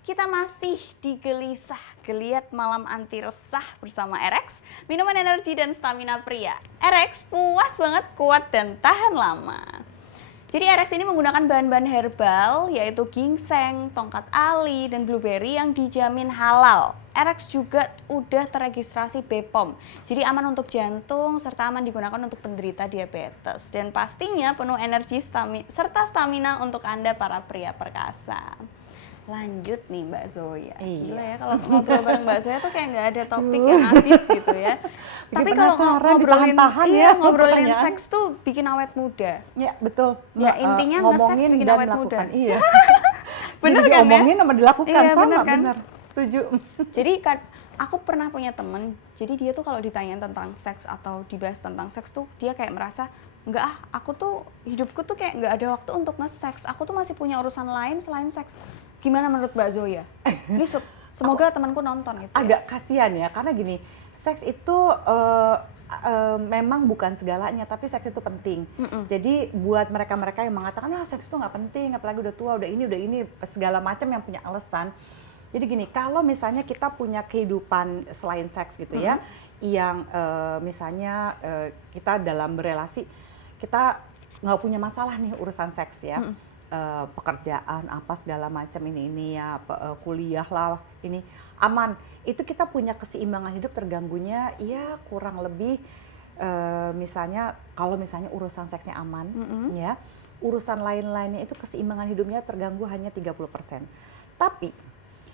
Kita masih di Gelisah Geliat Malam Anti Resah bersama RX, minuman energi dan stamina pria. RX puas banget, kuat dan tahan lama. Jadi RX ini menggunakan bahan-bahan herbal yaitu ginseng, tongkat ali, dan blueberry yang dijamin halal. RX juga udah terregistrasi BPOM, jadi aman untuk jantung serta aman digunakan untuk penderita diabetes. Dan pastinya penuh energi serta stamina untuk Anda para pria perkasa. Lanjut nih Mbak Zoya, gila ya kalau ngobrol bareng Mbak Zoya tuh kayak nggak ada topik yang habis gitu ya. Tapi kalau ngobrolin seks tuh bikin awet muda. Ya betul. Ya intinya nge-seks bikin awet muda. Iya. Bener kan diomongin sama dilakukan iya, sama bener, kan? Bener. Setuju. Jadi aku pernah punya temen, jadi dia tuh kalau ditanya tentang seks atau dibahas tentang seks tuh dia kayak merasa enggak aku tuh hidupku tuh kayak nggak ada waktu untuk nge-seks, aku tuh masih punya urusan lain selain seks. Gimana menurut Mbak Zoya? Ini semoga temanku nonton gitu. Agak kasihan ya, karena gini, seks itu memang bukan segalanya, tapi seks itu penting. Jadi buat mereka-mereka yang mengatakan seks itu nggak penting, apalagi udah tua, udah ini segala macam yang punya alasan. Jadi gini, kalau misalnya kita punya kehidupan selain seks gitu ya, yang misalnya kita dalam berelasi, kita nggak punya masalah nih urusan seks ya. Pekerjaan apa segala macam ini ya kuliah lah ini aman, itu kita punya keseimbangan hidup terganggunya ya kurang lebih misalnya kalau misalnya urusan seksnya aman ya, urusan lain-lainnya itu keseimbangan hidupnya terganggu hanya 30%. Tapi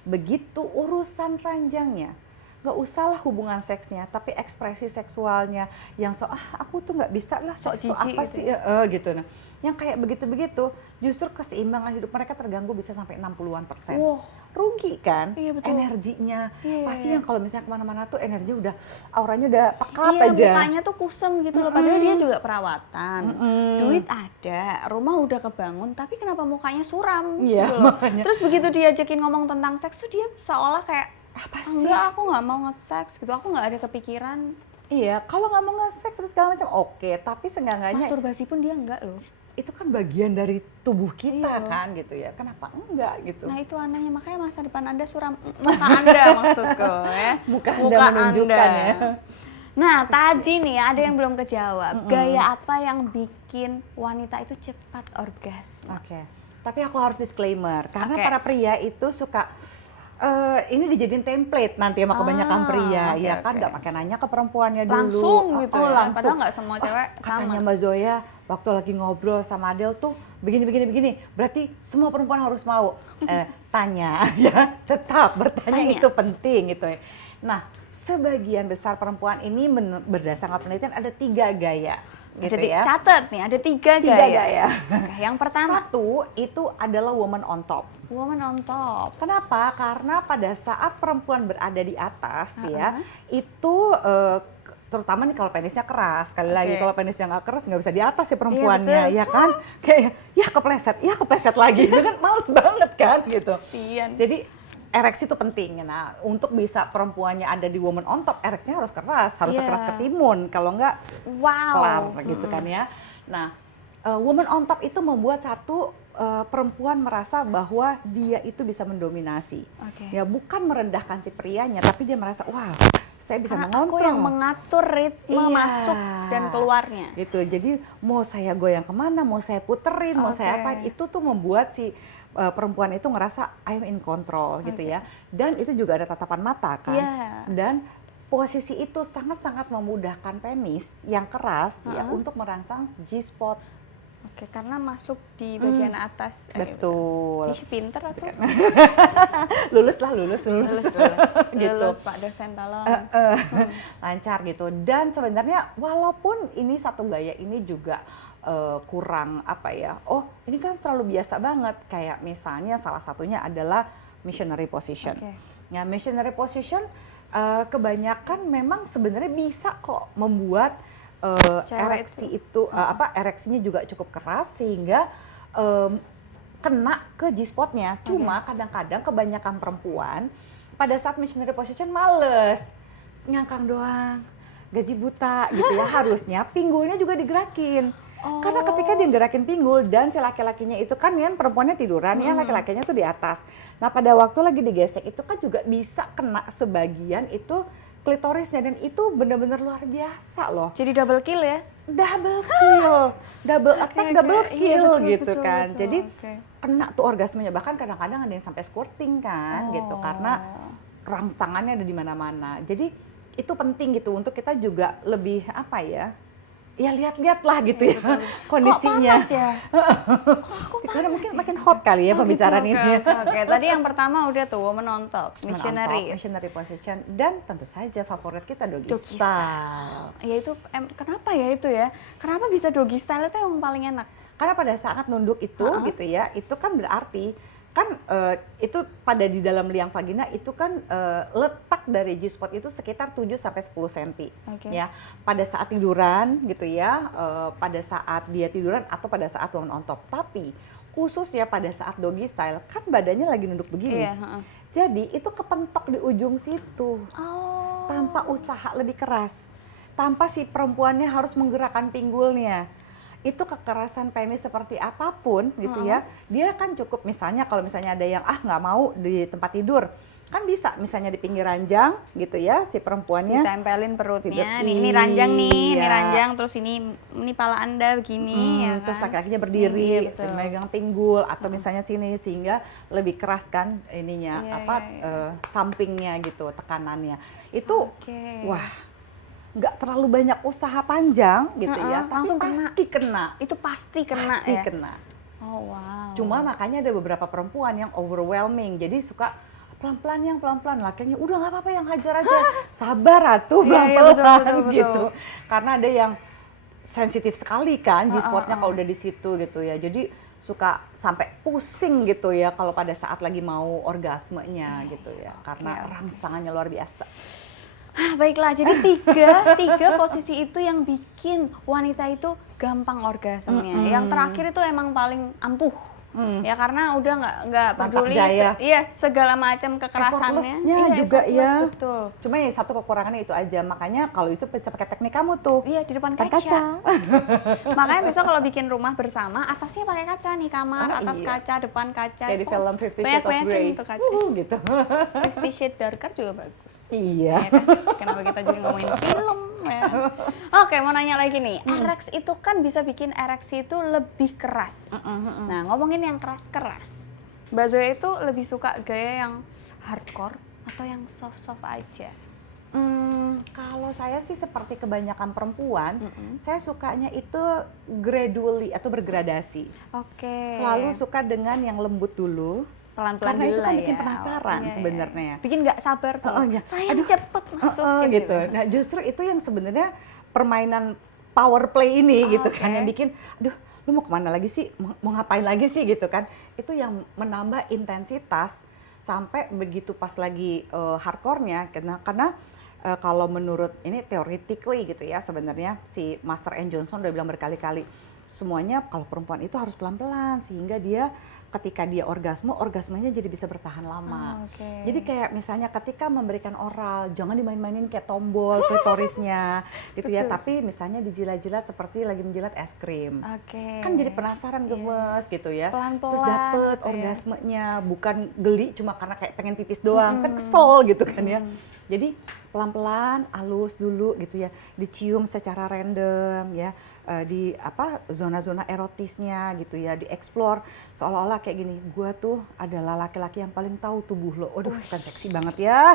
begitu urusan ranjangnya, nggak usahlah hubungan seksnya, tapi ekspresi seksualnya yang aku tuh nggak bisa lah, sok itu apa gitu sih gitu. Nah, yang kayak begitu-begitu justru keseimbangan hidup mereka terganggu bisa sampai 60-an%. Wow, rugi kan? Iya, betul. Energinya. Iya, pasti iya. Yang kalau misalnya kemana-mana tuh energi udah, auranya udah pekat iya, aja. mukanya tuh kusem gitu loh, padahal dia juga perawatan. Duit ada, rumah udah kebangun, tapi kenapa mukanya suram Iya, gitu loh. makanya. Terus begitu diajakin ngomong tentang seks tuh dia seolah kayak Apa sih? enggak, aku nggak mau nge-seks gitu, aku nggak ada kepikiran. Iya, kalau nggak mau nge-seks segala macam oke, tapi seenggaknya Masturbasi pun dia enggak loh. itu kan bagian dari tubuh kita Iya. kan gitu ya. Kenapa enggak gitu? Nah itu anehnya, makanya masa depan Anda suram, muka Anda maksudku ya. Muka Anda menunjukkan ya. Nah tadi nih ada yang belum kejawab, gaya apa yang bikin wanita itu cepat orgasme? Oke. Tapi aku harus disclaimer karena Oke. para pria itu suka ini dijadiin template nanti sama kebanyakan pria, oke, ya kan oke. nggak pakai nanya ke perempuannya dulu. Langsung gitu ya, langsung. padahal nggak semua cewek Katanya sama. Mbak Zoya waktu lagi ngobrol sama Adel tuh begini, berarti semua perempuan harus mau. Tanya ya, tetap bertanya Tanya. itu penting gitu ya. Nah, sebagian besar perempuan ini berdasarkan penelitian ada 3 gaya. Gitu ya. Catat nih, ada 3 Tiga gaya. gaya. Oke, yang pertama, Satu itu adalah woman on top. woman on top. Kenapa? Karena pada saat perempuan berada di atas ya, itu terutama nih kalau penisnya keras, sekali lagi kalau penisnya nggak keras nggak bisa di atas ya perempuannya, betul. ya kan? Kayak ya kepleset lagi, itu kan males banget kan gitu. Kasian. Jadi ereksi itu penting. Nah, untuk bisa perempuannya ada di woman on top, ereksinya harus keras, harus Iya. keras ketimun, kalau nggak kelar Wow. gitu kan ya. Nah, woman on top itu membuat satu perempuan merasa bahwa dia itu bisa mendominasi. Oke. Ya bukan merendahkan si prianya, tapi dia merasa wah saya bisa Karena aku mengontrol. yang mengatur ritme Iya. masuk dan keluarnya. Gitu. Jadi mau saya goyang kemana, mau saya puterin, mau saya Oke. apain, itu tuh membuat si perempuan itu ngerasa I'm in control gitu ya. Dan itu juga ada tatapan mata kan. Iya. Dan posisi itu sangat-sangat memudahkan penis yang keras ya untuk merangsang G-spot. Oke, karena masuk di bagian atas. Betul. Ih, pinter aku. Lulus lah, lulus. Lulus, Gitu. lulus Pak dosen tolong. Lancar gitu. Dan sebenarnya walaupun ini satu gaya ini juga kurang apa ya, ini kan terlalu biasa banget, kayak misalnya salah satunya adalah missionary position. Oke. Ya, missionary position kebanyakan memang sebenarnya bisa kok membuat Cewek ereksi itu ereksinya juga cukup keras sehingga kena ke G-spotnya. Cuma kadang-kadang kebanyakan perempuan pada saat missionary position males, ngangkang doang, gaji buta gitu ya. Harusnya pinggulnya juga digerakin. Karena ketika dia gerakin pinggul dan si laki-lakinya itu kan perempuannya tiduran, ya laki-lakinya tuh di atas. Nah pada waktu lagi digesek itu kan juga bisa kena sebagian itu klitorisnya, dan itu benar-benar luar biasa loh. Jadi double kill ya? Double kill, double attack, double Iya, kill betul, gitu betul, kan. betul. Jadi Oke. kena tuh orgasmenya, bahkan kadang-kadang ada yang sampai squirting kan gitu, karena rangsangannya ada di mana-mana. Jadi itu penting gitu untuk kita juga lebih apa ya lihat-lihat lah gitu ya kondisinya. Kok panas ya? Karena mungkin makin hot kali ya pembicaraan gitu, ini. Oke. Tadi yang pertama udah tuh woman on top, missionary. Missionary position, dan tentu saja favorit kita doggy Doggy style. Ya itu kenapa ya itu ya? Kenapa bisa doggy style itu yang paling enak? Karena pada saat nunduk itu gitu ya, itu kan berarti kan itu pada di dalam liang vagina itu kan letak dari G-spot itu sekitar 7 sampai 10 cm ya. Pada saat tiduran gitu ya, pada saat dia tiduran atau pada saat woman on top. Tapi khususnya pada saat doggy style kan badannya lagi nunduk begini. Iya, Jadi itu kepentok di ujung situ. Tanpa usaha lebih keras. Tanpa si perempuannya harus menggerakkan pinggulnya. Itu kekerasan penis seperti apapun gitu ya, dia kan cukup misalnya kalau misalnya ada yang nggak mau di tempat tidur, kan bisa misalnya di pinggir ranjang gitu ya, si perempuannya ditempelin perutnya, ini ranjang nih, ini ranjang, terus ini pala Anda begini ya kan? Terus laki-lakinya berdiri, megang pinggul atau misalnya sini, sehingga lebih keras kan ininya thumpingnya gitu, tekanannya itu wah nggak terlalu banyak usaha panjang gitu ya, langsung pasti kena. Itu pasti kena pasti ya? kena. Oh wow. Cuma makanya ada beberapa perempuan yang overwhelming, jadi suka pelan-pelan, yang pelan-pelan, lakinya udah nggak apa-apa yang hajar aja, sabar atuh pelan-pelan gitu. Karena ada yang sensitif sekali kan, G-spotnya kalau udah di situ gitu ya, jadi suka sampai pusing gitu ya kalau pada saat lagi mau orgasmenya gitu ya, karena rangsangannya luar biasa. Baiklah, jadi tiga posisi itu yang bikin wanita itu gampang orgasmenya. Yang terakhir itu emang paling ampuh. Ya karena udah nggak peduli segala macam kekerasannya. Iya juga ya. Betul. Cuma ya satu kekurangannya itu aja. Makanya kalau itu bisa pakai teknik kamu tuh. Iya, di depan kaca. Makanya besok kalau bikin rumah bersama, atasnya pakai kaca nih, kamar atas kaca, depan kaca. Kayak di film 50 Shades of Grey. Gitu. 50 Shades Darker juga bagus. Iya. Ya kan? Kenapa kita jadi ngomongin film ya? Oke, mau nanya lagi nih. Ereksi itu kan bisa bikin ereksi itu lebih keras. Nah, ngomongin yang keras-keras, Mbak Zoya itu lebih suka gaya yang hardcore atau yang soft-soft aja? Kalau saya sih seperti kebanyakan perempuan, saya sukanya itu gradually atau bergradasi. Oke. Selalu suka dengan yang lembut dulu. Pelan-pelan karena itu kan bikin ya. penasaran sebenarnya. Bikin nggak sabar tuh. Sayang cepet masuk gitu. Nah justru itu yang sebenarnya permainan power play ini gitu kan, yang bikin, aduh lu mau kemana lagi sih, mau ngapain lagi sih gitu kan. Itu yang menambah intensitas sampai begitu pas lagi hardcore-nya, karena kalau menurut ini theoretically gitu ya, sebenarnya si Master N. Johnson udah bilang berkali-kali, semuanya kalau perempuan itu harus pelan-pelan sehingga dia ketika dia orgasmenya jadi bisa bertahan lama. Jadi kayak misalnya ketika memberikan oral, jangan dimain-mainin kayak tombol klitorisnya gitu ya, tapi misalnya dijilat-jilat seperti lagi menjilat es krim. Kan jadi penasaran, gemes gitu ya. Pelan-pelan, terus dapet orgasmenya, bukan geli cuma karena kayak pengen pipis doang, kan kesel gitu kan ya. Jadi pelan-pelan, halus dulu gitu ya, dicium secara random ya, di zona-zona erotisnya gitu ya, dieksplor seolah-olah kayak gini, gua tuh adalah laki-laki yang paling tahu tubuh lo. Waduh, kan seksi banget ya.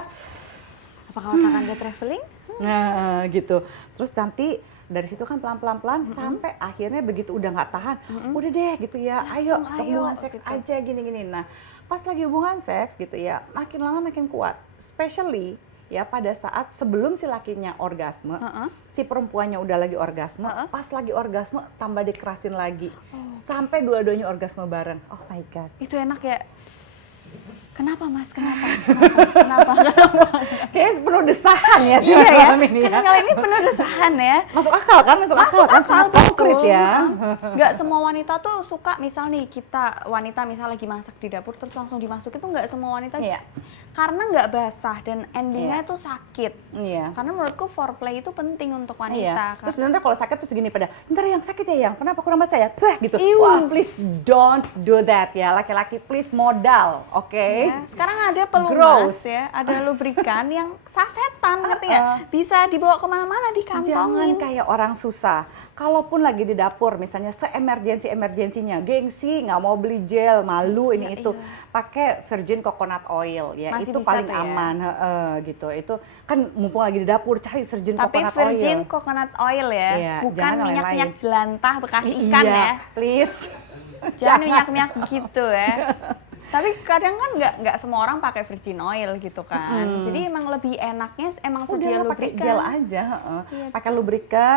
Apakah otak Anda traveling? Nah gitu, terus nanti dari situ kan pelan-pelan sampai akhirnya begitu udah nggak tahan, udah deh gitu ya, ayo hubungan seks gitu aja gini-gini. Nah pas lagi hubungan seks gitu ya, makin lama makin kuat, especially ya pada saat sebelum si lakinya orgasme, si perempuannya udah lagi orgasme, pas lagi orgasme tambah dikerasin lagi, sampai dua-duanya orgasme bareng. Oh my god. Itu enak ya. Kenapa Mas? Kenapa? Kayaknya penuh desahan ya. Iya ya, ini ya. karena kali ini penuh desahan ya. Masuk akal kan? Masuk akal kan? Sangat konkret ya. Nggak semua wanita tuh suka, misal nih kita wanita misal lagi masak di dapur terus langsung dimasukin tuh nggak semua wanita. Iya. Karena nggak basah dan endingnya Iya. tuh sakit. Iya. Karena menurutku foreplay itu penting untuk Iya. wanita. Terus sebenarnya kalau sakit terus gini pada, ntar yang sakit ya yang, kenapa kurang baca ya? Bah gitu. Iu. Wah, please don't do that ya. Laki-laki please modal, oke? Ya, sekarang ada pelumas Gross. ya, ada lubrikan yang sasetan, ngerti nggak? Bisa dibawa kemana-mana, Jangan dikantongin. kayak orang susah. Kalaupun lagi di dapur, misalnya se-emergency-emergensinya, gengsi, nggak mau beli gel, malu ini Iya, itu, iya. pakai virgin coconut oil ya, Masih itu bisa paling tuh ya? aman, gitu. Itu kan mumpung lagi di dapur, cari virgin Tapi coconut virgin oil. coconut oil ya, Iya, bukan jangan yang minyak-minyak lain-lain. jelantah bekas ikan Iya, ya. please. Jangan minyak-minyak gitu ya. Tapi kadang kan nggak semua orang pakai virgin oil gitu kan. Jadi emang lebih enaknya emang sedia Udah pakai lubrikan. gel aja, Iya. pakai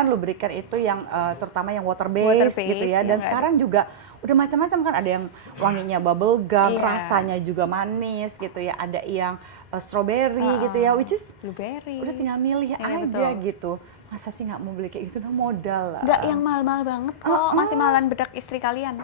lubrikan itu yang terutama yang water Water based gitu based, ya. yang Dan nggak sekarang juga udah macam-macam kan, ada yang wanginya bubble gum, Iya. rasanya juga manis gitu ya. Ada yang strawberry gitu ya, which is Blueberry. udah tinggal milih Iya, aja betul. gitu. Masa sih nggak mau beli kayak gitu, udah modal lah. Nggak yang mahal-mahal banget kok, masih mahalan bedak istri kalian.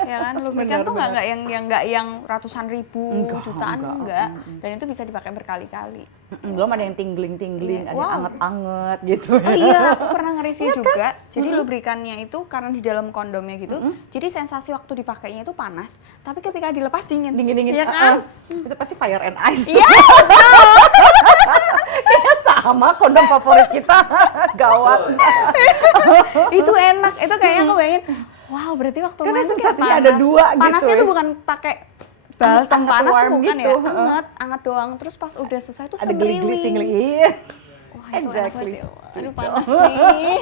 Ya kan, lubrikan Benar, tuh nggak yang ratusan ribu, Enggak, jutaan enggak. Dan itu bisa dipakai berkali-kali. Belum ada yang tingling-tingling, Iya. ada yang Wow. anget-anget gitu. Oh iya, aku pernah nge-review juga. Jadi lubrikannya itu karena di dalam kondomnya gitu, jadi sensasi waktu dipakainya itu panas, tapi ketika dilepas dingin. Dingin-dingin. Iya kan? Itu pasti fire and ice. Iya. Kayaknya sama kondom favorit kita. Gawat. Itu enak. Itu kayaknya aku bayangin, wow, berarti waktu Karena main tuh kayak sensasinya panas. ada dua gitu Panasnya ya. tuh bukan pakai balsam Anget, panas warm bukan gitu. ya, anget doang. Terus pas udah selesai tuh Ada geli-geli, semriwing. iya. Wah, itu enak Exactly. banget ya. Aduh, panas nih.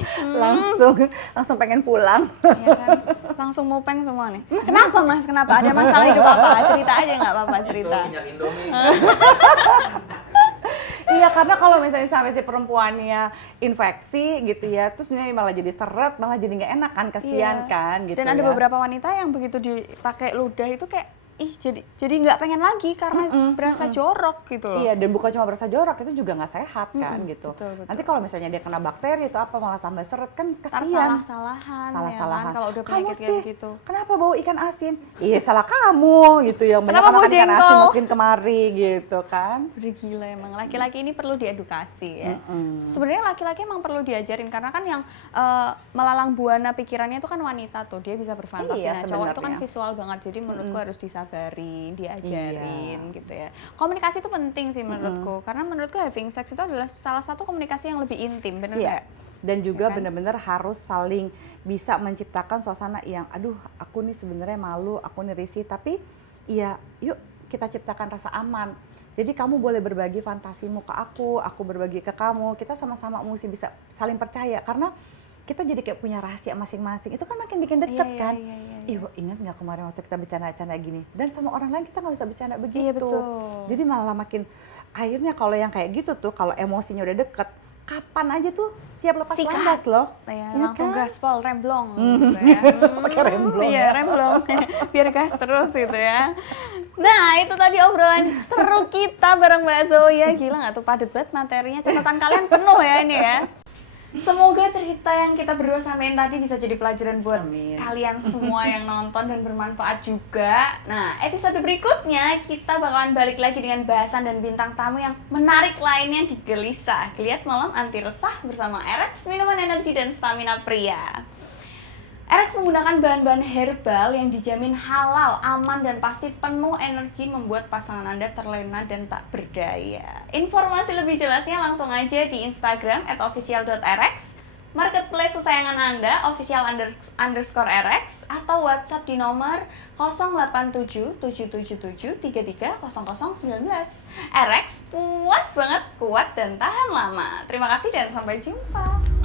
Langsung pengen pulang. Iya kan? Langsung mupeng semua nih. Kenapa Mas? Kenapa? Ada masalah hidup apa? Cerita aja nggak apa-apa, cerita. Itu minyak Indomie. Iya, karena kalau misalnya sampai si perempuannya infeksi gitu ya, terus ini malah jadi seret, malah jadi nggak enak kan, kasihan Iya. kan gitu. Dan ada ya. beberapa wanita yang begitu dipakai ludah itu kayak jadi nggak pengen lagi karena berasa jorok gitu loh. Iya, dan bukan cuma berasa jorok, itu juga nggak sehat kan gitu. betul. Nanti kalau misalnya dia kena bakteri atau apa malah tambah seret kan Ntar kasihan. salah-salahan, Salah-salahan. ya kan? Kalau udah Kamu penyakit kayak sih, gitu. kenapa bau ikan asin? Iya, salah kamu gitu ya. Kenapa Banyak bau makan ikan asin jengkol? masukin kemari gitu kan. Udah gila emang, laki-laki ini perlu diedukasi ya. Sebenarnya laki-laki emang perlu diajarin karena kan yang melalang buana pikirannya itu kan wanita tuh, dia bisa berfantasi. Iya, Nah, cowok itu kan sebenarnya. visual banget, jadi menurutku harus disabarin, diajarin Iya. gitu ya. Komunikasi itu penting sih menurutku, karena menurutku having sex itu adalah salah satu komunikasi yang lebih intim, bener Iya. nggak? Dan juga Ya kan? benar-benar harus saling bisa menciptakan suasana yang, aduh aku nih sebenarnya malu, aku nih risih, tapi iya yuk kita ciptakan rasa aman. Jadi kamu boleh berbagi fantasimu ke aku berbagi ke kamu, kita sama-sama mesti bisa saling percaya, karena kita jadi kayak punya rahasia masing-masing, itu kan makin bikin deket Iya, kan. iya, iya, Ih, wah, ingat nggak kemarin waktu kita bercanda-canda gini, dan sama orang lain kita nggak bisa bercanda begitu. Iya, betul. Jadi malah makin, akhirnya kalau yang kayak gitu tuh, kalau emosinya udah deket, kapan aja tuh siap lepas Sikat. landas loh. Ya, Iya langsung kan? gaspol, remblong gitu ya. Pakai remblong Iya, ya. remblong. Biar gas terus gitu ya. Nah, itu tadi obrolan seru kita bareng Mbak Zoya. Gila nggak tuh, padet banget materinya. Catatan kalian penuh ya ini ya. Semoga cerita yang kita berdua sampaikan tadi bisa jadi pelajaran buat Amin. kalian semua yang nonton dan bermanfaat juga. Nah, episode berikutnya kita bakalan balik lagi dengan bahasan dan bintang tamu yang menarik lainnya di Gelisah. Geliat Malam Anti Resah bersama Erex, minuman energi dan stamina pria. Erex menggunakan bahan-bahan herbal yang dijamin halal, aman, dan pasti penuh energi membuat pasangan Anda terlena dan tak berdaya. Informasi lebih jelasnya langsung aja di Instagram @official.erex, marketplace kesayangan Anda, official_erex, atau WhatsApp di nomor 08777733019. Erex, puas banget, kuat, dan tahan lama. Terima kasih dan sampai jumpa.